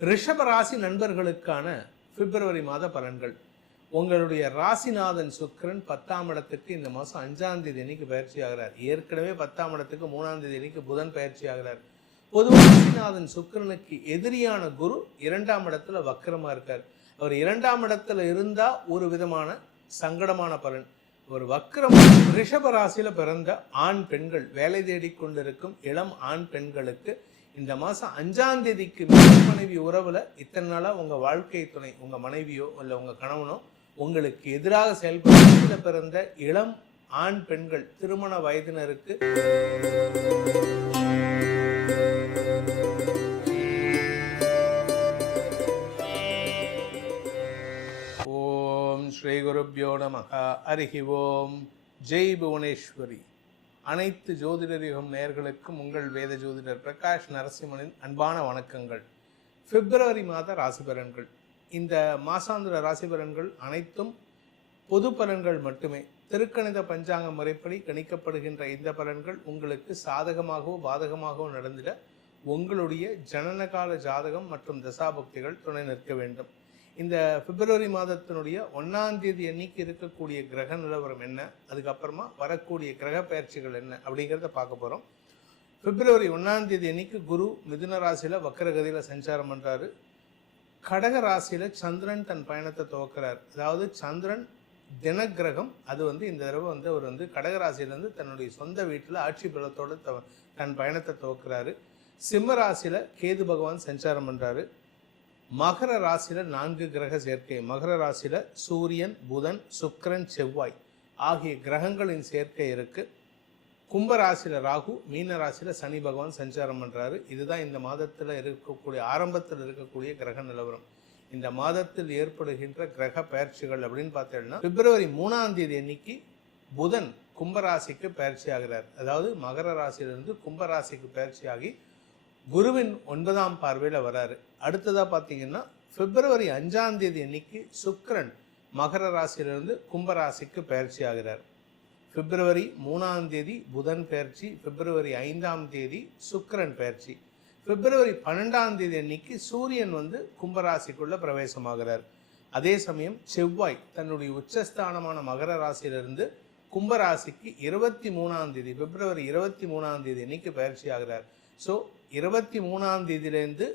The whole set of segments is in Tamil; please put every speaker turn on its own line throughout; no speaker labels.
ரிஷப ராசி நண்பர்களுக்கான பிப்ரவரி மாத பலன்கள். உங்களுடைய ராசிநாதன் சுக்கிரன் பத்தாம் இடத்துக்கு இந்த மாதம் அஞ்சாம் தேதி அன்னைக்கு பயிற்சி ஆகிறார். ஏற்கனவே பத்தாம் இடத்துக்கு மூணாம் தேதி அன்னைக்கு புதன் பயிற்சி ஆகிறார். பொதுவாக ராசிநாதன் சுக்கரனுக்கு எதிரியான குரு இரண்டாம் இடத்துல வக்கரமாக இருக்கார். அவர் இரண்டாம் இடத்துல இருந்தால் ஒரு விதமான சங்கடமான பலன். ஒரு வக்கரம் ரிஷப ராசியில் பிறந்த ஆண் பெண்கள் வேலை தேடிக் கொண்டிருக்கும் இளம் ஆண் பெண்களுக்கு இந்த மாதம் அஞ்சாம் தேதிக்கு மேல் மனைவி உறவுல இத்தனை நாளாக உங்கள் வாழ்க்கை துணை உங்கள் மனைவியோ இல்லை உங்கள் கணவனோ உங்களுக்கு எதிராக செயல்படுத்த பிறந்த இளம் ஆண் பெண்கள் திருமண வயதினருக்கு ஓம் ஸ்ரீ குருப்யோ நமக. அருகி ஓம். ஜெய் புவனேஸ்வரி. அனைத்து ஜோதிடர் யுகம் நேயர்களுக்கும் உங்கள் வேத ஜோதிடர் பிரகாஷ் நரசிம்மனின் அன்பான வணக்கங்கள். பிப்ரவரி மாத ராசி பலன்கள் இந்த மாசாந்திர ராசி பலன்கள் அனைத்தும் பொது பலன்கள் மட்டுமே. திருக்கணித பஞ்சாங்க முறைப்படி கணிக்கப்படுகின்ற இந்த பலன்கள் உங்களுக்கு சாதகமாகவோ பாதகமாகவோ நடந்திட உங்களுடைய ஜனனகால ஜாதகம் மற்றும் தசாபக்திகள் துணை நிற்க வேண்டும். இந்த பிப்ரவரி மாதத்தினுடைய ஒன்றாம் தேதி அன்னைக்கு இருக்கக்கூடிய கிரக நிலவரம் என்ன? அதுக்கப்புறமா வரக்கூடிய கிரக பயிற்சிகள் என்ன? அப்படிங்கிறத பார்க்க போகிறோம் பிப்ரவரி ஒன்றாம் தேதி அன்னைக்கு குரு மிதுன ராசியில் வக்கரகதியில் சஞ்சாரம் பண்ணுறாரு கடக ராசியில் சந்திரன் தன் பயணத்தை துவக்கிறார். அதாவது சந்திரன் தினக்கிரகம் அது வந்து இந்த தடவை வந்து அவர் வந்து கடகராசியிலேருந்து தன்னுடைய சொந்த வீட்டில் ஆட்சி பலத்தோடு த தன் பயணத்தை துவக்கிறாரு. சிம்ம ராசியில் கேது பகவான் சஞ்சாரம் பண்ணுறாரு மகர ராசியில் நான்கு கிரக சேர்க்கை. மகர ராசியில் சூரியன் புதன் சுக்கரன் செவ்வாய் ஆகிய கிரகங்களின் சேர்க்கை இருக்கு. கும்ப ராசியில் ராகு மீன ராசியில் சனி பகவான் சஞ்சாரம் பண்ணுறாரு இதுதான் இந்த மாதத்தில் இருக்கக்கூடிய ஆரம்பத்தில் இருக்கக்கூடிய கிரக நிலவரம். இந்த மாதத்தில் ஏற்படுகின்ற கிரக பயிற்சிகள் அப்படின்னு பார்த்தீங்கன்னா பிப்ரவரி மூணாம் தேதி அன்னைக்கு புதன் கும்பராசிக்கு பயிற்சி ஆகிறார். அதாவது மகர ராசியிலிருந்து கும்பராசிக்கு பயிற்சியாகி குருவின் ஒன்பதாம் பார்வையில் வராரு. அடுத்ததாக பார்த்தீங்கன்னா பிப்ரவரி அஞ்சாம் தேதி அன்னைக்கு சுக்கரன் மகர ராசியிலிருந்து கும்பராசிக்கு பயிற்சி ஆகிறார். பிப்ரவரி மூணாம் தேதி புதன் பயிற்சி பிப்ரவரி ஐந்தாம் தேதி சுக்கரன் பயிற்சி. பிப்ரவரி பன்னெண்டாம் தேதி அன்னைக்கு சூரியன் வந்து கும்பராசிக்குள்ளே பிரவேசமாகிறார். அதே சமயம் செவ்வாய் தன்னுடைய உச்சஸ்தானமான மகர ராசியிலிருந்து கும்பராசிக்கு இருபத்தி மூணாம் தேதி பிப்ரவரி இருபத்தி மூணாம் தேதி அன்னைக்கு பயிற்சி ஆகிறார். ஸோ இருபத்தி மூணாம் தேதியிலேருந்து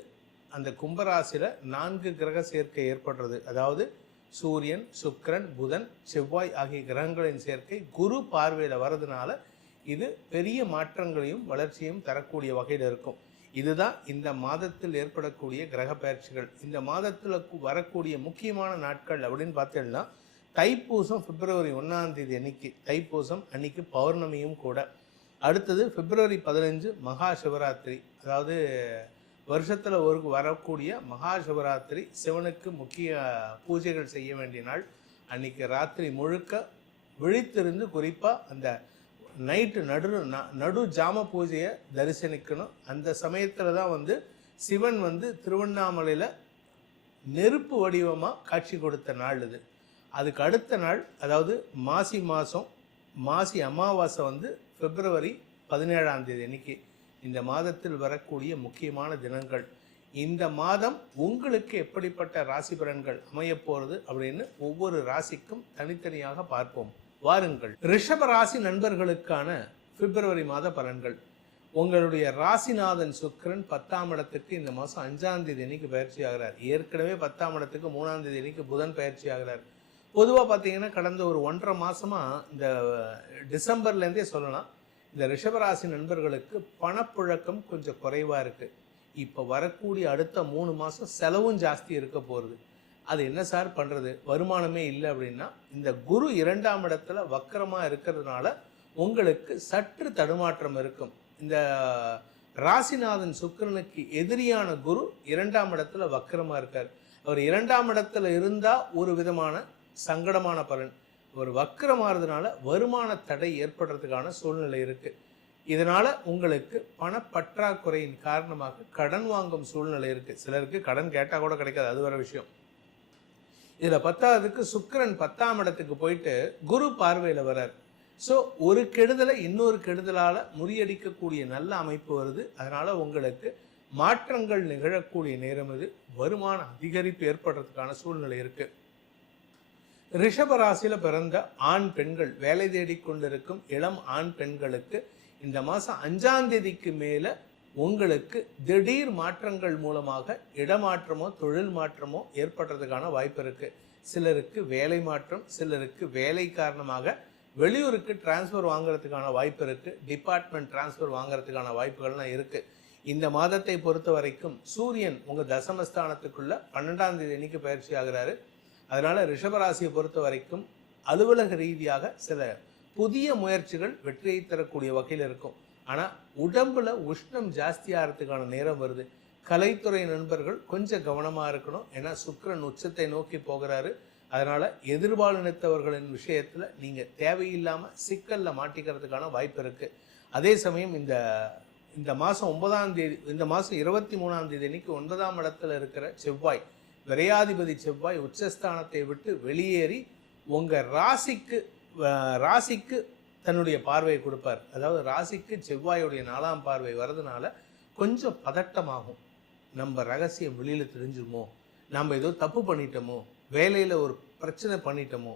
அந்த கும்பராசியில் நான்கு கிரக சேர்க்கை ஏற்படுறது. அதாவது சூரியன் சுக்கரன் புதன் செவ்வாய் ஆகிய கிரகங்களின் சேர்க்கை குரு பார்வையில் வர்றதுனால இது பெரிய மாற்றங்களையும் வளர்ச்சியும் தரக்கூடிய வகையில் இருக்கும். இதுதான் இந்த மாதத்தில் ஏற்படக்கூடிய கிரக பயிற்சிகள். இந்த மாதத்தில் வரக்கூடிய முக்கியமான நாட்கள் அப்படின்னு பார்த்தீங்கன்னா தைப்பூசம் பிப்ரவரி ஒன்றாம் தேதி அன்னைக்கு. தைப்பூசம் அன்னைக்கு பௌர்ணமியும் கூட. அடுத்தது பிப்ரவரி பதினஞ்சு மகா சிவராத்திரி. அதாவது வருஷத்தில் ஒரு வரக்கூடிய மகா சிவராத்திரி சிவனுக்கு முக்கிய பூஜைகள் செய்ய வேண்டிய நாள். அன்னைக்கு ராத்திரி முழுக்க விழித்திருந்து குறிப்பாக அந்த நைட்டு நடு ந- நடு ஜாம பூஜையை தரிசனிக்கணும். அந்த சமயத்தில் தான் வந்து சிவன் வந்து திருவண்ணாமலையில் நெருப்பு வடிவமாக காட்சி கொடுத்த நாள் இது. அதுக்கு அடுத்த நாள் அதாவது மாசி மாதம் மாசி அமாவாசை வந்து பிப்ரவரி பதினேழாம் தேதி அன்னைக்கு. இந்த மாதத்தில் வரக்கூடிய முக்கியமான தினங்கள். இந்த மாதம் உங்களுக்கு எப்படிப்பட்ட ராசி பலன்கள் அமையப் அப்படின்னு ஒவ்வொரு ராசிக்கும் தனித்தனியாக பார்ப்போம். வாருங்கள். ரிஷப ராசி நண்பர்களுக்கான பிப்ரவரி மாத பலன்கள். உங்களுடைய ராசிநாதன் சுக்கரன் பத்தாம் இடத்துக்கு இந்த மாதம் அஞ்சாம் தேதி அன்னைக்கு பயிற்சி ஆகிறார். ஏற்கனவே பத்தாம் இடத்துக்கு மூணாம் தேதி அன்னைக்கு புதன் பயிற்சி ஆகிறார். பொதுவாக பார்த்தீங்கன்னா கடந்த ஒரு ஒன்றரை மாதமாக இந்த டிசம்பர்லேருந்தே சொல்லலாம். இந்த ரிஷபராசி நண்பர்களுக்கு பணப்புழக்கம் கொஞ்சம் குறைவாக இருக்குது இப்போ வரக்கூடிய அடுத்த மூணு மாதம் செலவும் ஜாஸ்தி இருக்க போகிறது அது என்ன சார் பண்ணுறது வருமானமே இல்லை அப்படின்னா இந்த குரு இரண்டாம் இடத்துல வக்கரமாக இருக்கிறதுனால உங்களுக்கு சற்று தடுமாற்றம் இருக்கும். இந்த ராசிநாதன் சுக்கிரனுக்கு எதிரியான குரு இரண்டாம் இடத்துல வக்கரமாக இருக்கார். அவர் இரண்டாம் இடத்துல இருந்தால் ஒரு விதமான சங்கடமான பலன். ஒரு வக்கரமாறதுனால வருமான தடை ஏற்படுறதுக்கான சூழ்நிலை இருக்குது இதனால் உங்களுக்கு பணப்பற்றாக்குறையின் காரணமாக கடன் வாங்கும் சூழ்நிலை இருக்குது சிலருக்கு கடன் கேட்டால் கூட கிடைக்காது. அது வர விஷயம். இதில் பத்தாவதுக்கு சுக்கிரன் பத்தாம் இடத்துக்கு போயிட்டு குரு பார்வையில் வரார் ஸோ ஒரு கெடுதலை இன்னொரு கெடுதலால் முறியடிக்கக்கூடிய நல்ல அமைப்பு வருது. அதனால் உங்களுக்கு மாற்றங்கள் நிகழக்கூடிய நேரம் இது. வருமான அதிகரிப்பு ஏற்படுறதுக்கான சூழ்நிலை இருக்குது ரிஷபராசியில் பிறந்த ஆண் பெண்கள் வேலை தேடிக்கொண்டிருக்கும் இளம் ஆண் பெண்களுக்கு இந்த மாதம் அஞ்சாம் தேதிக்கு மேலே உங்களுக்கு திடீர் மாற்றங்கள் மூலமாக இடமாற்றமோ தொழில் மாற்றமோ ஏற்படுறதுக்கான வாய்ப்பு இருக்குது சிலருக்கு வேலை மாற்றம் சிலருக்கு வேலை காரணமாக வெளியூருக்கு டிரான்ஸ்ஃபர் வாங்குறதுக்கான வாய்ப்பு இருக்குது டிபார்ட்மெண்ட் டிரான்ஸ்ஃபர் வாங்குறதுக்கான வாய்ப்புகள்லாம் இருக்குது இந்த மாதத்தை பொறுத்த வரைக்கும் சூரியன் உங்கள் தசமஸ்தானத்துக்குள்ள பன்னெண்டாம் தேதி அன்னைக்கு பயிற்சி ஆகிறாரு. அதனால் ரிஷபராசியை பொறுத்த வரைக்கும் அலுவலக ரீதியாக சில புதிய முயற்சிகள் வெற்றியை தரக்கூடிய வகையில் இருக்கும். ஆனால் உடம்புல உஷ்ணம் ஜாஸ்தியாகிறதுக்கான நேரம் வருது. கலைத்துறை நண்பர்கள் கொஞ்சம் கவனமாக இருக்கணும். ஏன்னா சுக்கரன் உச்சத்தை நோக்கி போகிறாரு. அதனால் எதிர்பாலினத்தவர்களின் விஷயத்தில் நீங்கள் தேவையில்லாமல் சிக்கலில் மாட்டிக்கிறதுக்கான வாய்ப்பு இருக்குது அதே சமயம் இந்த இந்த மாதம் ஒன்பதாம் தேதி இந்த மாதம் இருபத்தி மூணாம் தேதி அன்னைக்கு ஒன்பதாம் இடத்துல இருக்கிற செவ்வாய் விரையாதிபதி செவ்வாய் உச்சஸ்தானத்தை விட்டு வெளியேறி உங்கள் ராசிக்கு ராசிக்கு தன்னுடைய பார்வையை கொடுப்பார். அதாவது ராசிக்கு செவ்வாயுடைய நாலாம் பார்வை வர்றதுனால கொஞ்சம் பதட்டமாகும். நம்ம ரகசியம் வெளியில் தெரிஞ்சுமோ நம்ம ஏதோ தப்பு பண்ணிட்டோமோ? வேலையில் ஒரு பிரச்சனை பண்ணிட்டோமோ?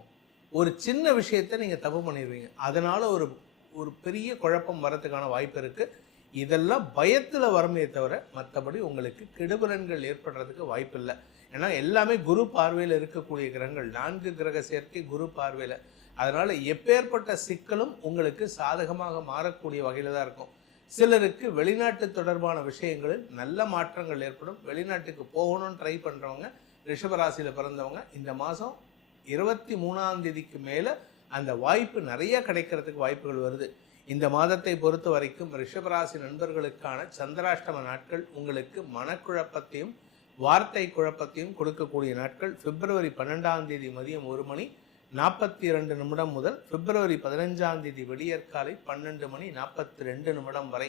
ஒரு சின்ன விஷயத்த நீங்கள் தப்பு பண்ணிடுவீங்க அதனால் ஒரு ஒரு பெரிய குழப்பம் வரத்துக்கான வாய்ப்பு இருக்குது இதெல்லாம் பயத்தில் வரமே தவிர மற்றபடி உங்களுக்கு கெடுபலன்கள் ஏற்படுறதுக்கு வாய்ப்பு இல்லை ஏன்னா எல்லாமே குரு பார்வையில் இருக்கக்கூடிய கிரகங்கள். நான்கு கிரக சேர்க்கை குரு பார்வையில். அதனால் எப்பேற்பட்ட சிக்கலும் உங்களுக்கு சாதகமாக மாறக்கூடிய வகையில் தான் இருக்கும். சிலருக்கு வெளிநாட்டு தொடர்பான விஷயங்களில் நல்ல மாற்றங்கள் ஏற்படும். வெளிநாட்டுக்கு போகணும்னு ட்ரை பண்ணுறவங்க ரிஷபராசியில் பிறந்தவங்க இந்த மாதம் இருபத்தி மூணாம் தேதிக்கு மேலே அந்த வாய்ப்பு நிறைய கிடைக்கிறதுக்கு வாய்ப்புகள் வருது. இந்த மாதத்தை பொறுத்த வரைக்கும் ரிஷபராசி நண்பர்களுக்கான சந்திராஷ்டம நாட்கள் உங்களுக்கு மனக்குழப்பத்தையும் வார்த்தை குழப்பத்தையும் கொடுக்கக்கூடிய நாட்கள் பிப்ரவரி பன்னெண்டாம் தேதி மதியம் ஒரு மணி நாற்பத்தி இரண்டு நிமிடம் முதல் பிப்ரவரி பதினஞ்சாம் தேதி விடியற்காலை பன்னெண்டு மணி நாற்பத்தி ரெண்டு நிமிடம் வரை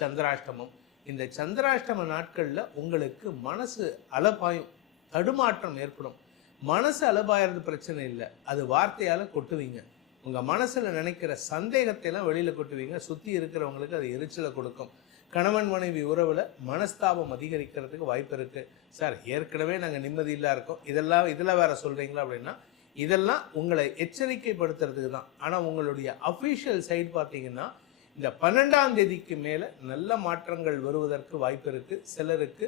சந்திராஷ்டமம். இந்த சந்திராஷ்டம நாட்களில் உங்களுக்கு மனசு அலபாயும் தடுமாற்றம் ஏற்படும். மனசு அலபாயிறது பிரச்சனை இல்லை. அது வார்த்தையால் கொட்டுவீங்க. உங்கள் மனசில் நினைக்கிற சந்தேகத்தை எல்லாம் வெளியில் கொட்டுவீங்க. சுற்றி இருக்கிறவங்களுக்கு அது எரிச்சலை கொடுக்கும். கணவன் மனைவி உறவில் மனஸ்தாபம் அதிகரிக்கிறதுக்கு வாய்ப்பு இருக்குது சார் ஏற்கனவே நாங்கள் நிம்மதியில்லா இருக்கோம். இதெல்லாம் இதில் வேற சொல்கிறீங்களா அப்படின்னா இதெல்லாம் உங்களை எச்சரிக்கைப்படுத்துறதுக்கு தான். ஆனால் உங்களுடைய அஃபிஷியல் சைட் பார்த்தீங்கன்னா இந்த பன்னெண்டாம் தேதிக்கு மேலே நல்ல மாற்றங்கள் வருவதற்கு வாய்ப்பு இருக்குது சிலருக்கு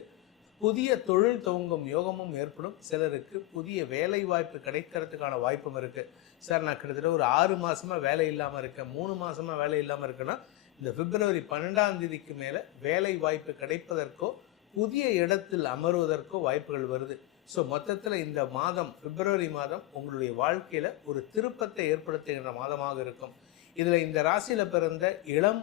புதிய தொழில் துவங்கும் யோகமும் ஏற்படும். சிலருக்கு புதிய வேலை வாய்ப்பு கிடைக்கிறதுக்கான வாய்ப்பும் இருக்கு. சார் நான் கிட்டத்தட்ட ஒரு ஆறு மாசமா வேலை இல்லாமல் இருக்கேன். மூணு மாசமா வேலை இல்லாமல் இருக்கேன்னா இந்த பிப்ரவரி பன்னெண்டாம் தேதிக்கு மேலே வேலை வாய்ப்பு கிடைப்பதற்கோ புதிய இடத்தில் அமர்வதற்கோ வாய்ப்புகள் வருது. ஸோ மொத்தத்தில் இந்த மாதம் பிப்ரவரி மாதம் உங்களுடைய வாழ்க்கையில் ஒரு திருப்பத்தை ஏற்படுத்துகின்ற மாதமாக இருக்கும். இதில் இந்த ராசியில் பிறந்த இளம்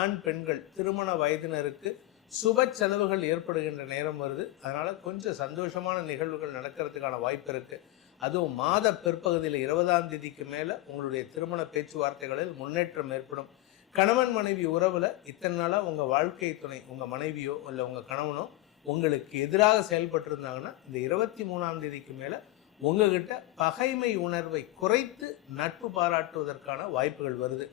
ஆண் பெண்கள் திருமண வயதினருக்கு சுப செலவுகள் ஏற்படுகின்ற நேரம் வருது. அதனால் கொஞ்சம் சந்தோஷமான நிகழ்வுகள் நடக்கிறதுக்கான வாய்ப்பு இருக்குது அதுவும் மாத பிற்பகுதியில் இருபதாம் தேதிக்கு மேலே உங்களுடைய திருமண பேச்சுவார்த்தைகளில் முன்னேற்றம் ஏற்படும். கணவன் மனைவி உறவுல இத்தனை நாளா உங்க வாழ்க்கை துணை உங்க மனைவியோ இல்லை உங்க கணவனோ உங்களுக்கு எதிராக செயல்பட்டு இருந்தாங்கன்னா இந்த இருபத்தி மூணாம் தேதிக்கு மேல உங்ககிட்ட பகைமை உணர்வை குறைத்து நட்பு பாராட்டுவதற்கான வாய்ப்புகள் வருது.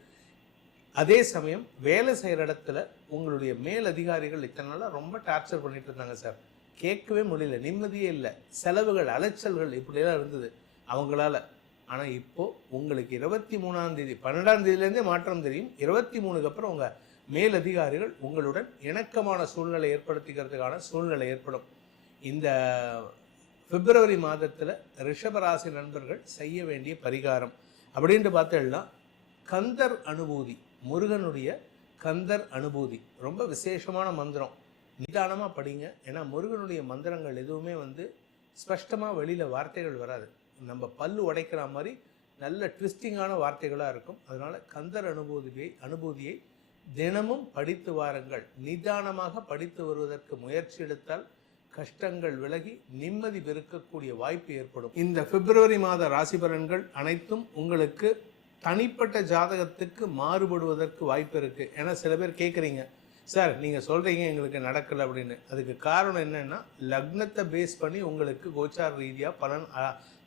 அதே சமயம் வேலை செய்கிற இடத்துல உங்களுடைய மேல் அதிகாரிகள் இத்தனை நாளாக ரொம்ப டார்ச்சர் பண்ணிட்டு இருந்தாங்க சார். கேட்கவே முடியல நிம்மதியே இல்லை. செலவுகள் அலைச்சல்கள் இப்படியெல்லாம் இருந்தது. அவங்களால ஆனால் இப்போது உங்களுக்கு இருபத்தி மூணாம் தேதி பன்னெண்டாம் தேதியிலேருந்தே மாற்றம் தெரியும். இருபத்தி மூணுக்கு அப்புறம் உங்கள் மேல் அதிகாரிகள் உங்களுடன் இணக்கமான சூழ்நிலை ஏற்படுத்திக்கிறதுக்கான சூழ்நிலை ஏற்படும். இந்த பிப்ரவரி மாதத்தில் ரிஷபராசி நண்பர்கள் செய்ய வேண்டிய பரிகாரம் அப்படின்ட்டு பார்த்தோம்னா கந்தர் அனுபூதி முருகனுடைய கந்தர் அனுபூதி. ரொம்ப விசேஷமான மந்திரம். நிதானமாக படிங்க. ஏன்னா முருகனுடைய மந்திரங்கள் எதுவுமே வந்து ஸ்பஷ்டமாக வெளியில் வார்த்தைகள் வராது. நம்ம பல்லு உடைக்கிற மாதிரி நல்ல ட்விஸ்டிங்கான வார்த்தைகளாக இருக்கும். அதனால் கந்தர் அனுபூதியை அனுபூதியை தினமும் படித்து வாருங்கள். நிதானமாக படித்து வருவதற்கு முயற்சி எடுத்தால் கஷ்டங்கள் விலகி நிம்மதி பெருக்கக்கூடிய வாய்ப்பு ஏற்படும். இந்த பிப்ரவரி மாத ராசி பலன்கள் அனைத்தும் உங்களுக்கு தனிப்பட்ட ஜாதகத்துக்கு மாறுபடுவதற்கு வாய்ப்பு இருக்குது ஏன்னா சில பேர் கேட்குறீங்க சார் நீங்கள் சொல்கிறீங்க எங்களுக்கு நடக்கலை அப்படின்னு. அதுக்கு காரணம் என்னென்னா லக்னத்தை பேஸ் பண்ணி உங்களுக்கு கோச்சார ரீதியாக பலன்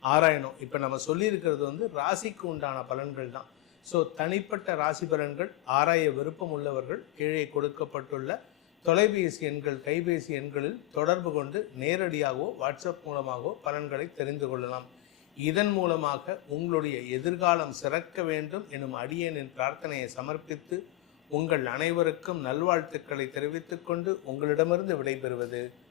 ஆராயணும். இப்போ நம்ம சொல்லியிருக்கிறது வந்து ராசிக்கு உண்டான பலன்கள் தான். ஸோ தனிப்பட்ட ராசி பலன்கள் ஆராய விருப்பம் உள்ளவர்கள் கீழே கொடுக்கப்பட்டுள்ள தொலைபேசி எண்கள் கைபேசி எண்களில் தொடர்பு கொண்டு நேரடியாகவோ வாட்ஸ்அப் மூலமாகவோ பலன்களை தெரிந்து கொள்ளலாம். இதன் மூலமாக உங்களுடைய எதிர்காலம் சிறக்க வேண்டும் எனும் அடியேனின் பிரார்த்தனையை சமர்ப்பித்து உங்கள் அனைவருக்கும் நல்வாழ்த்துக்களை தெரிவித்துக்கொண்டு உங்களிடமிருந்து விடைபெறுவது